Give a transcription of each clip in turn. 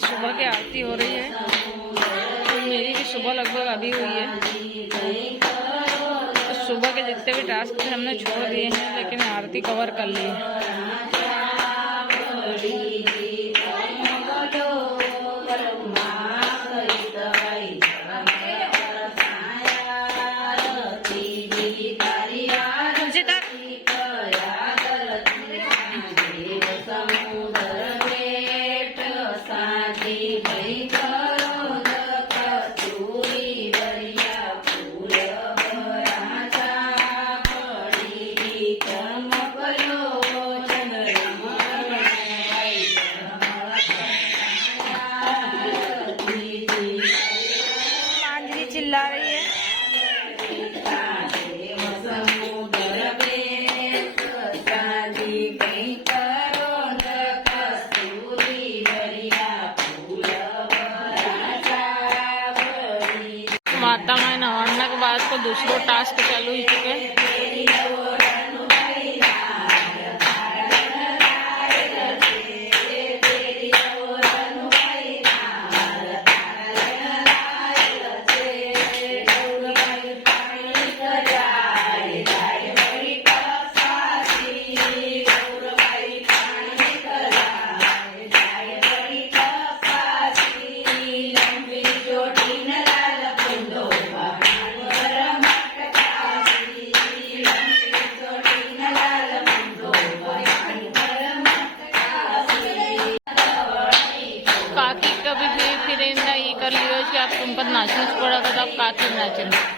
सुबह की आरती हो रही है। तो मेरी भी सुबह लगभग अभी हुई है। तो सुबह के जितने भी टास्क थे हमने छोड़ दिए हैं, लेकिन आरती कवर कर ली है। चिल्ला रही है। माता माँ नहाने के बाद तो दूसरो टास्क चालू ही चुके। कभी भी फिर ये कर लियो कि आप तुम पर नाचना पड़ेगा, तो आप काफी नाचना।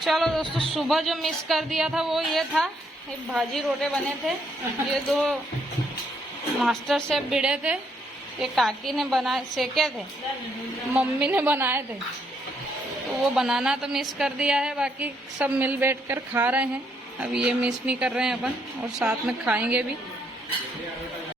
चलो दोस्तों, सुबह जो मिस कर दिया था वो ये था, एक भाजी रोटे बने थे। ये दो मास्टर शेफ भिड़े थे, ये काकी ने बनाए सेके थे, मम्मी ने बनाए थे। तो वो बनाना तो मिस कर दिया है, बाकी सब मिल बैठकर खा रहे हैं। अब ये मिस नहीं कर रहे हैं अपन, और साथ में खाएंगे भी।